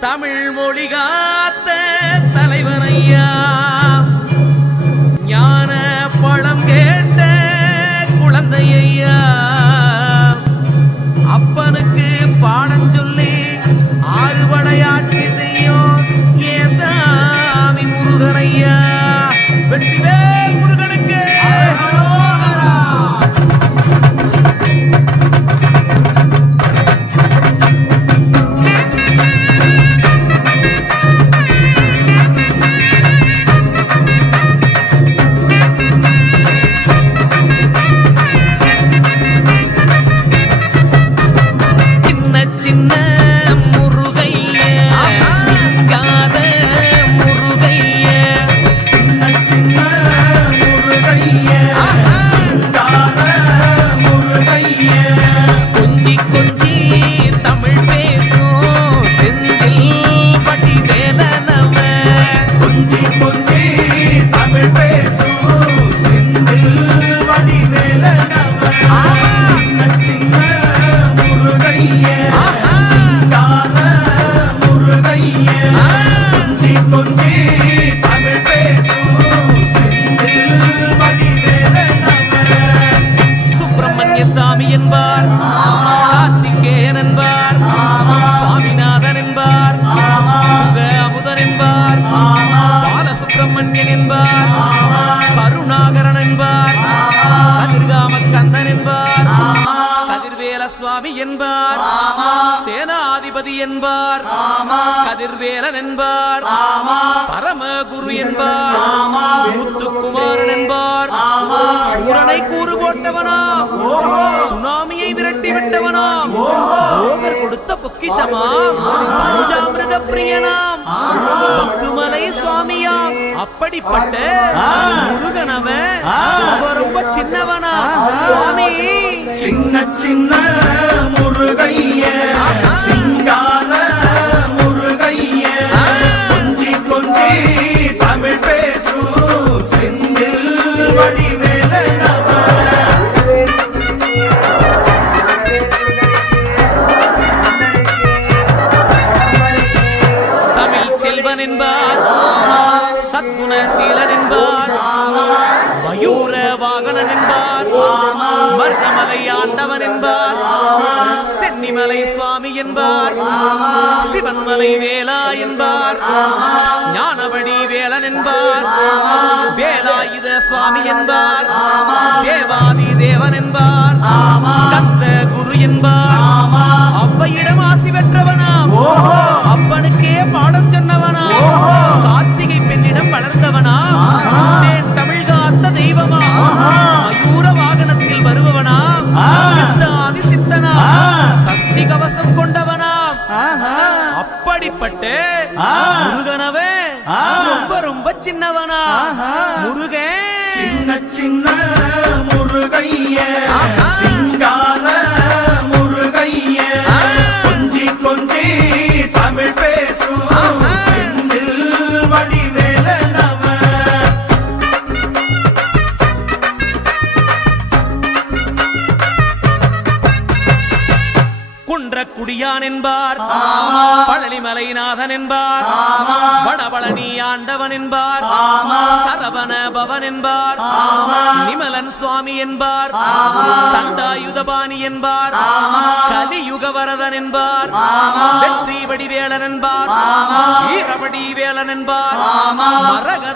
தமிழ் மொழி காத்த தலைவனையா? ஞான பழம் கேட்ட குழந்தையா சுப்பிரமணியன் என்பார். கருணாகரன் என்பார். கதிர்காம கந்தன் என்பார். கதிர்வேல சுவாமி என்பார். சேனாதிபதி என்பார். கதிர்வேலன் என்பார். பரமகுரு என்பார். முத்துக்குமாரன் என்பார். சூரனை கூறு போட்டவனாம். சுனாமியை விரட்டி விட்டவனாம். கொடுத்த பொக்கிஷமாம். பஞ்சாமிரத பிரியனா. அப்படிப்பட்ட முருகனவன் ரொம்ப ரொம்ப சின்னவனா. சுவாமி. சின்ன சின்ன முருகைய. சென்னிமலை சுவாமி என்பார். சிவன்மலை வேலா என்பார். ஞானவடி வேலன் என்பார். வேலாயுத சுவாமி என்பார். தேவாதி தேவன் என்பார். ஸ்கந்த குரு என்பார். அவ்வையிடம் ஆசி பெற்றவர் அப்படிப்பட்ட முருகனவே ரொம்ப ரொம்ப சின்னவனா. முருகன் சின்ன சின்ன. குன்ற குடியான் என்பார். பழனிமலைநாதன் என்பார். வடபழனி ஆண்டவன் என்பார். சரவண பவன் என்பார். நிமலன் சுவாமி என்பார். தண்டாயுதபாணி என்பார். கலியுக வரதன் என்பார். வெற்றி வடிவேலன் என்பார். வீரபடி வேலன் என்பார். மரகத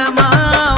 கொண்டாட்டமா